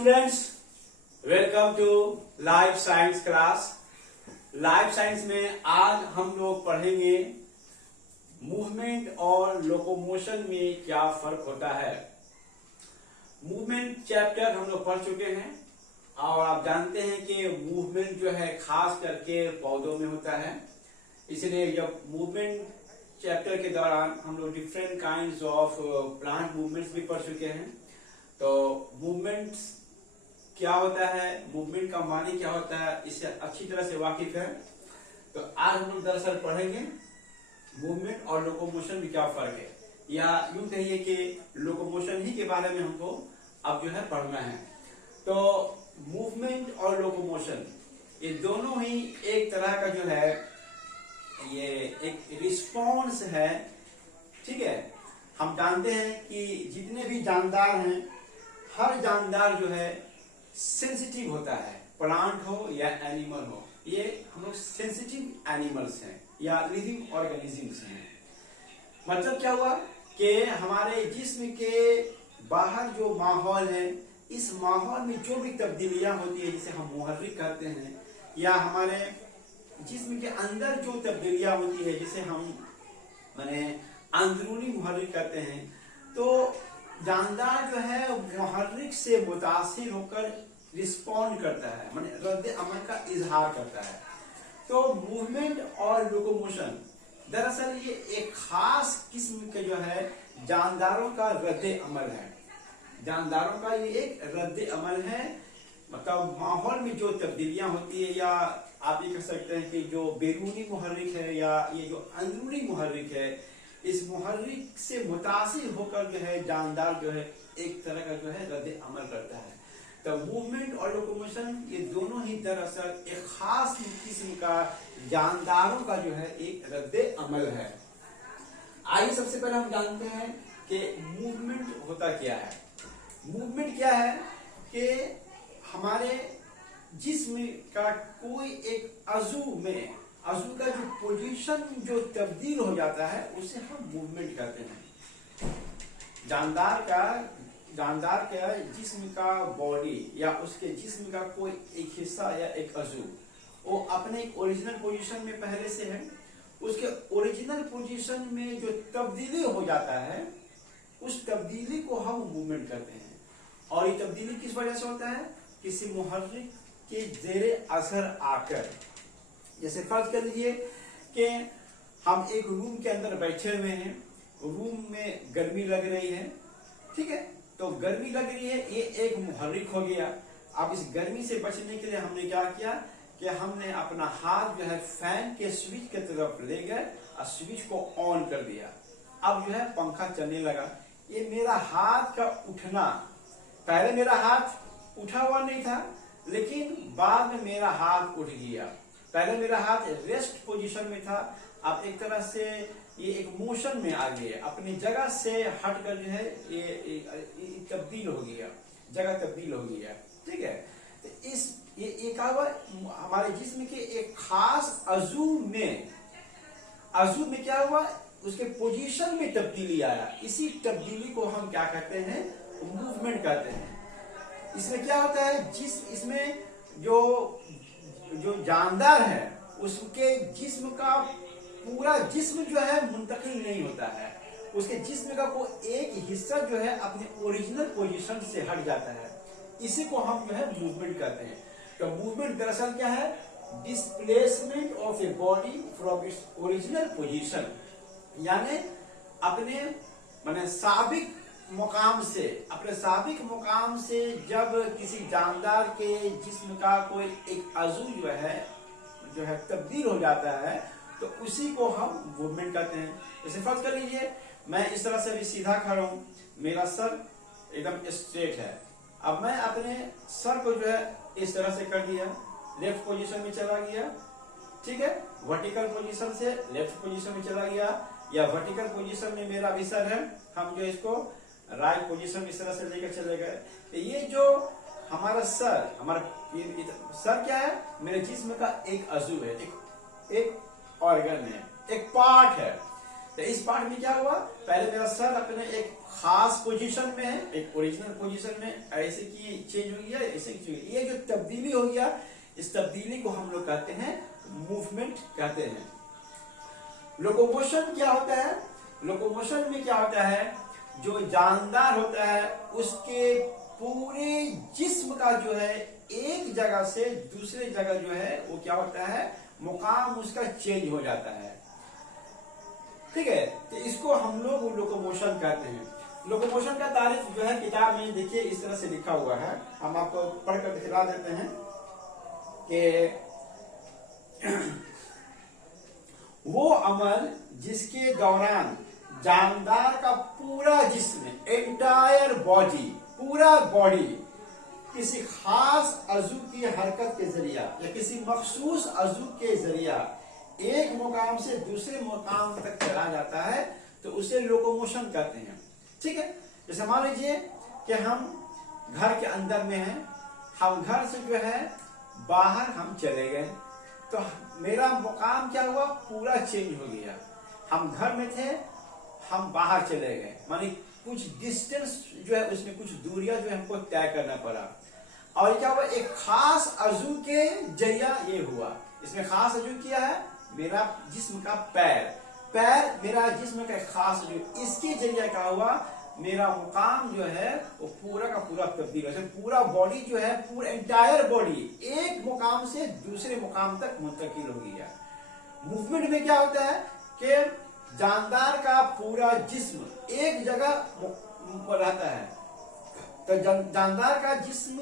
Students, welcome to life science class. Life science में आज हम लोग पढ़ेंगे मूवमेंट और लोकोमोशन में क्या फर्क होता है। मूवमेंट चैप्टर हम लोग पढ़ चुके हैं और आप जानते हैं कि मूवमेंट जो है खास करके पौधों में होता है। इसलिए जब मूवमेंट चैप्टर के दौरान हम लोग different kinds of plant movements भी पढ़ चुके हैं। तो मूवमेंट क्या होता है, मूवमेंट का मानी क्या होता है, इससे अच्छी तरह से वाकिफ है। तो आज हम लोग दरअसल पढ़ेंगे मूवमेंट और लोकोमोशन में क्या फर्क है, या यूं कहिए कि लोकोमोशन ही के बारे में हमको अब जो है पढ़ना है। तो मूवमेंट और लोकोमोशन ये दोनों ही एक तरह का जो है ये एक रिस्पॉन्स है, ठीक है। हम जानते हैं कि जितने भी जानदार हैं, हर जानदार जो है सेंसिटिव होता है, प्लांट हो या एनिमल हो। ये हम लोग सेंसिटिव एनिमल्स हैं या लिविंग ऑर्गेनिजम्स हैं। मतलब क्या हुआ कि हमारे जिस्म के बाहर जो माहौल है, इस माहौल में जो भी तब्दीलियां होती है जिसे हम मुहर्रिक कहते हैं, या हमारे जिस्म के अंदर जो तब्दीलियां होती है जिसे हम माने अंदरूनी मुहर्रिक कहते हैं, तो जानदार जो है मुहर्रिक से मुतासिर होकर रिस्पॉन्ड करता है, माने रद्द अमल का इजहार करता है। तो मूवमेंट और लोकोमोशन दरअसल ये एक खास किस्म के जो है जानदारों का रद्द अमल है। जानदारों का ये एक रद्द अमल है, मतलब माहौल में जो तब्दीलियां होती है, या आप ये कह सकते हैं कि जो बैरूनी मुहर्रिक है या ये जो अंदरूनी मुहर्रिक है, इस मुहर्रिक से मुतासिर होकर जो है जानदार जो है एक तरह का जो है रद्द अमल करता है। तो मूवमेंट और लोकोमोशन ये दोनों ही दरअसल एक खास किस्म का जानदारों का जो है एक रद्द अमल है। आइए सबसे पहले हम जानते हैं कि मूवमेंट होता क्या है। मूवमेंट क्या है कि हमारे जिस्म का कोई एक अज़ू का जो पोजीशन जो तब्दील हो जाता है उसे हम मूवमेंट कहते हैं। जानदार का जिस्म का बॉडी या उसके जिस्म का कोई एक हिस्सा या एक अज़ू वो अपने एक ओरिजिनल पोजीशन में पहले से है, उसके ओरिजिनल पोजीशन में जो तब्दीली हो जाता है उस तब्दीली को हम मूवमेंट कहते हैं। और ये तब्दीली किस वजह से होता है? किसी मुहर्रिक के जेरे असर आकर। जैसे फर्ज कर लीजिए कि हम एक रूम के अंदर बैठे हुए हैं, रूम में गर्मी लग रही है, ठीक है। तो गर्मी लग रही है, ये एक मुहर्रिक हो गया। अब इस गर्मी से बचने के लिए हमने क्या किया कि हमने अपना हाथ जो है फैन के स्विच की तरफ ले गए और स्विच को ऑन कर दिया। अब जो है पंखा चलने लगा। ये मेरा हाथ का उठना, पहले मेरा हाथ उठा हुआ नहीं था, लेकिन बाद में मेरा हाथ उठ गया। पहले मेरा हाथ रेस्ट पोजीशन में था, अब एक तरह से ये एक मोशन में आ गया, अपनी जगह से हटकर जो है ये तब्दील हो गया, जगह तब्दील हो गया, ठीक है। तो ये क्या हुआ, हमारे जिस्म के एक खास अज़ू में क्या हुआ, उसके पोजीशन में तब्दीली आया। इसी तब्दीली को हम क्या कहते हैं? मूवमेंट कहते हैं। इसमें क्या होता है, इसमें जो जानदार है उसके जिस्म का पूरा जिस्म जो है मुंतकिल नहीं होता है, उसके जिस्म का कोई एक हिस्सा जो है अपने ओरिजिनल पोजीशन से हट जाता है। इसी को हम जो है मूवमेंट कहते हैं। तो मूवमेंट दरअसल क्या है? Displacement of a body from its original position, यानी अपने माने साबिक मुकाम से जब किसी जानदार के जिस्म का कोई एक अज़ू जो है तब्दील हो जाता है, तो उसी को हम मूवमेंट कहते हैं। जैसे फर्ज कर लीजिए मैं इस तरह से भी सीधा खड़ा हूं, मेरा सर एकदम स्ट्रेट है। अब मैं अपने सर को जो है इस तरह से कर दिया, लेफ्ट पोजीशन में चला गया, ठीक है। वर्टिकल पोजीशन से लेफ्ट पोजीशन में चला गया, या वर्टिकल पोजीशन में मेरा भी सर है, हम जो इसको राइट पोजीशन इस तरह से लेकर चले गए। तो ये जो हमारा सर क्या है? मेरे जिस्म का एक अज़ू है, एक ऑर्गन है, एक पार्ट है। तो इस पार्ट में क्या हुआ, पहले मेरा सर अपने एक खास पोजीशन में है, एक ओरिजिनल पोजीशन में, ऐसे की चेंज हो गया, ऐसे की चेंज, ये जो तब्दीली हो गया, इस तब्दीली को हम लोग कहते हैं मूवमेंट कहते हैं। लोकोमोशन क्या होता है, लोकोमोशन में क्या होता है, जो जानदार होता है उसके पूरे जिस्म का जो है एक जगह से दूसरे जगह जो है वो क्या होता है, मुकाम उसका चेंज हो जाता है। ठीक है, तो इसको हम लोग लोकोमोशन कहते हैं। लोकोमोशन का तारीफ जो है किताब में देखिए इस तरह से लिखा हुआ है, हम आपको पढ़कर दिखला देते हैं कि वो अमल जिसके दौरान जानदार का पूरा जिस्म, एंटायर बॉडी, पूरा बॉडी किसी खास अज़ू की हरकत के जरिया या किसी मखसूस अज़ू के जरिया एक मुकाम से दूसरे मुकाम तक चला जाता है, तो उसे लोकोमोशन कहते हैं। ठीक है, जैसे मान लीजिए कि हम घर के अंदर में हैं, हम घर से जो है बाहर हम चले गए, तो मेरा मुकाम क्या हुआ, पूरा चेंज हो गया। हम घर में थे, हम बाहर चले गए, मानी कुछ डिस्टेंस जो है उसमें कुछ दूरियां जो है हमको तय करना पड़ा, और क्या हुआ, एक खास अज़ू के जरिया ये हुआ। इसमें खास अज़ू क्या है, मेरा जिस्म का पैर मेरा जिस्म का खास अज़ू, इसके जरिया क्या हुआ, मेरा मुकाम जो है वो पूरा का पूरा तब्दील है। पूरा बॉडी जो है, पूरा एंटायर बॉडी एक मुकाम से दूसरे मुकाम तक मुंतकिल हो गया। मूवमेंट में क्या होता है कि जानदार का पूरा जिस्म एक जगह रहता है, तो जानदार का जिस्म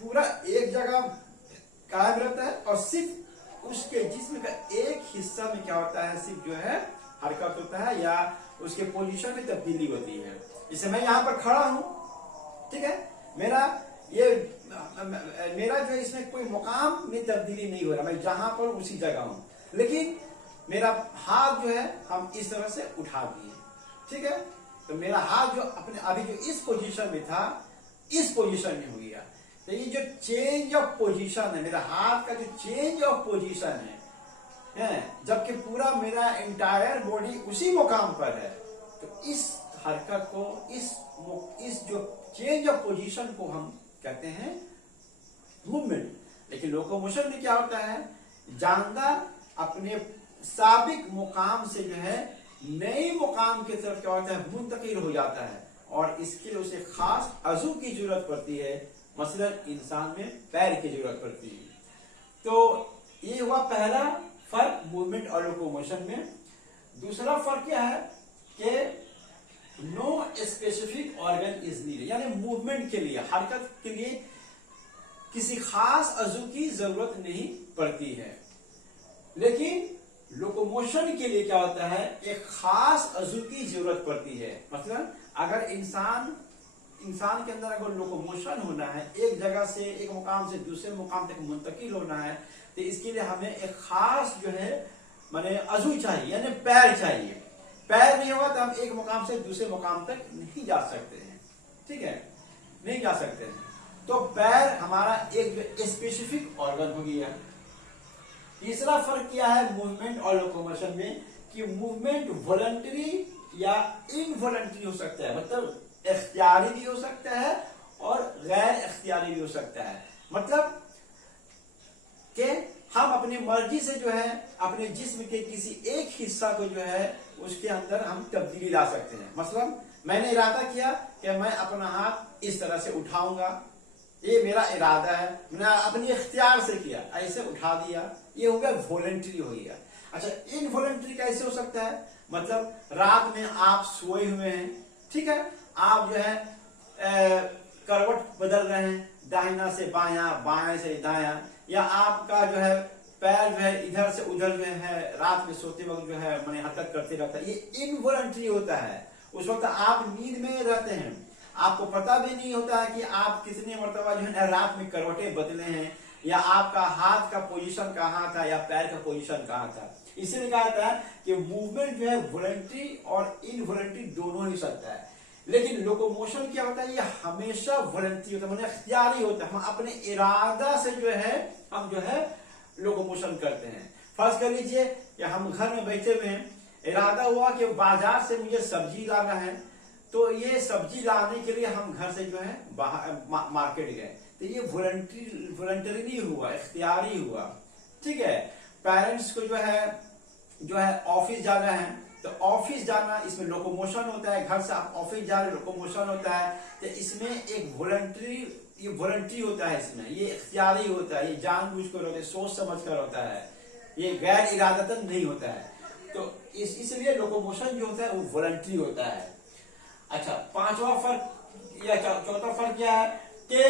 पूरा एक जगह कायम रहता है, और सिर्फ उसके जिस्म का एक हिस्सा में क्या होता है, सिर्फ जो है हरकत होता है या उसके पोजीशन में तब्दीली होती है। जैसे मैं यहाँ पर खड़ा हूं, ठीक है, मेरा जो इसमें कोई मुकाम में तब्दीली नहीं हो रहा, मैं जहां पर उसी जगह हूं, लेकिन मेरा हाथ जो है हम इस तरह से उठा दिए। ठीक है, तो मेरा हाथ जो अपने अभी जो इस पोजीशन में था, इस पोजीशन में हो गया। तो ये जो चेंज ऑफ पोजीशन है, मेरा हाथ का जो चेंज ऑफ पोजीशन है, जबकि पूरा मेरा एंटायर बॉडी उसी मुकाम पर है, तो इस हरकत को, इस जो चेंज ऑफ पोजीशन को हम कहते हैं मूवमेंट। लेकिन लोकोमोशन में क्या होता है, जानदार अपने साबिक मुकाम से जो है नए मुकाम की तरफ क्या होता है, मुंतकिल हो जाता है, और इसके लिए उसे खास अज़ू की जरूरत पड़ती है। मसलन इंसान में पैर की जरूरत पड़ती है। तो ये हुआ पहला फर्क मूवमेंट और लोकोमोशन में। दूसरा फर्क क्या है कि no specific organ is needed, यानी मूवमेंट के लिए, हरकत के लिए किसी खास अज़ू की जरूरत नहीं पड़ती है। लेकिन लोकोमोशन के लिए क्या होता है, एक खास अज़ू की जरूरत पड़ती है। मतलब अगर इंसान के अंदर अगर लोकोमोशन होना है, एक जगह से एक मुकाम से दूसरे मुकाम तक मुंतकिल होना है, तो इसके लिए हमें एक खास जो है माने अज़ू चाहिए, यानी पैर चाहिए। पैर नहीं होगा तो हम एक मुकाम से दूसरे मुकाम तक नहीं जा सकते हैं। ठीक है, नहीं जा सकते हैं। तो पैर हमारा एक स्पेसिफिक ऑर्गन हो गया। तीसरा फर्क क्या है मूवमेंट और लोकोमोशन में, कि मूवमेंट वॉलंटरी या इनवॉलंटरी हो सकता है, मतलब इख्तियारी भी हो सकता है और गैर इख्तियारी भी हो सकता है। मतलब कि हम अपनी मर्जी से जो है अपने जिस्म के किसी एक हिस्सा को जो है उसके अंदर हम तब्दीली ला सकते हैं। मतलब मैंने इरादा किया कि मैं अपना हाथ इस तरह से उठाऊंगा, ये मेरा इरादा है, मैंने अपनी इख्तियार से किया, ऐसे उठा दिया, ये हो गया वॉलंटरी हो गया। अच्छा, इनवॉलंटरी कैसे हो सकता है, मतलब रात में आप सोए हुए हैं, ठीक है, आप जो है करवट बदल रहे हैं, दाहिना से बायां, बाएं से दायां, या आपका जो है पैर जो है इधर से उधर जो है रात में सोते वक्त जो है मैंने हरकत करते रहता है, ये इनवॉलंटरी होता है। उस वक्त आप नींद में रहते हैं, आपको पता भी नहीं होता है कि आप कितने मरतबा जो है रात में करवटें बदले हैं, या आपका हाथ का पोजीशन कहाँ था या पैर का पोजीशन कहाँ था। इसीलिए कहा था कि मूवमेंट जो है वॉलंटरी और इनवॉलंटरी दोनों ही सकता है। लेकिन लोकोमोशन क्या होता है, ये हमेशा वॉलंटरी होता है, मतलब इख्तियारी होता है। हम अपने इरादा से जो है हम जो है लोकोमोशन करते हैं। फर्ज कर लीजिए कि हम घर में बैठे हुए हैं, इरादा हुआ कि बाजार से मुझे सब्जी लाना है, तो ये सब्जी लाने के लिए हम घर से जो है बाहर मार्केट गए, तो ये वॉलंटरी नहीं हुआ, इख्तियारी हुआ। ठीक है, पेरेंट्स को जो है ऑफिस जाना है, तो ऑफिस जाना, इसमें लोकोमोशन होता है, घर से आप ऑफिस जा रहे लोकोमोशन होता है, तो इसमें एक वॉलंटरी होता है, इसमें ये इख्तियारी होता है, ये जानबूझ कर होता है, सोच समझ कर होता है, ये गैर इरादतन नहीं होता है। तो इसलिए लोकोमोशन जो होता है वो वॉलंटरी होता है। अच्छा, पांचवा फर्क या चौथा फर्क क्या है कि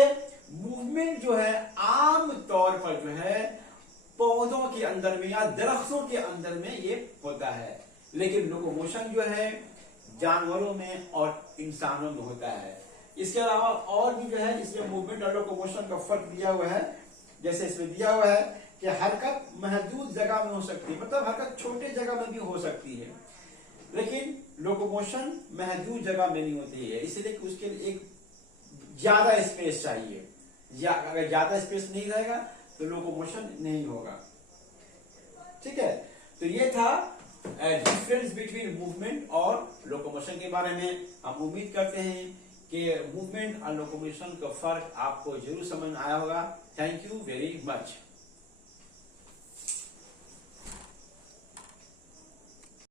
मूवमेंट जो है आम तौर पर जो है पौधों के अंदर में या दरख्तों के अंदर में ये होता है, लेकिन लोकोमोशन जो है जानवरों में और इंसानों में होता है। इसके अलावा और भी जो है इसमें मूवमेंट और लोकोमोशन का फर्क दिया हुआ है। जैसे इसमें दिया हुआ है कि हरकत महदूद जगह में हो सकती है, मतलब हरकत छोटे जगह में भी हो सकती है, लेकिन लोकोमोशन महदूद जगह में नहीं होती है, इसलिए कि उसके लिए एक ज्यादा स्पेस चाहिए, अगर ज्यादा स्पेस नहीं रहेगा तो लोकोमोशन नहीं होगा। ठीक है, तो ये था डिफरेंस बिटवीन मूवमेंट और लोकोमोशन के बारे में। हम उम्मीद करते हैं कि मूवमेंट और लोकोमोशन का फर्क आपको जरूर समझ में आया होगा। Thank you very much.